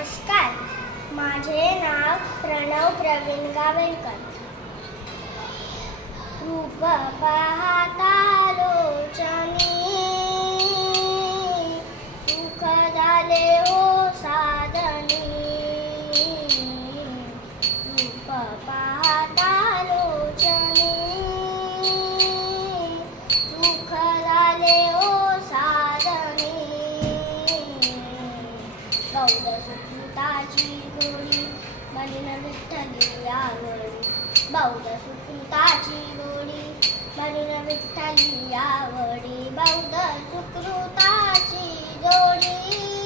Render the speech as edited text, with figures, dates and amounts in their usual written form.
नमस्कार. माझे नाव प्रणव प्रवीण गावेकर. रूप पाहता लोचनी सुख झाले हो साधनी. रूप पाहता लोचनी सुख झाले हो साधनी. गौड सुकृताची गोडी बलिन विठ्ठली आवडी. बौद्ध सुकृताची गोडी बलिन विठ्ठली आवडी. बौद्ध सुकृताची जोडी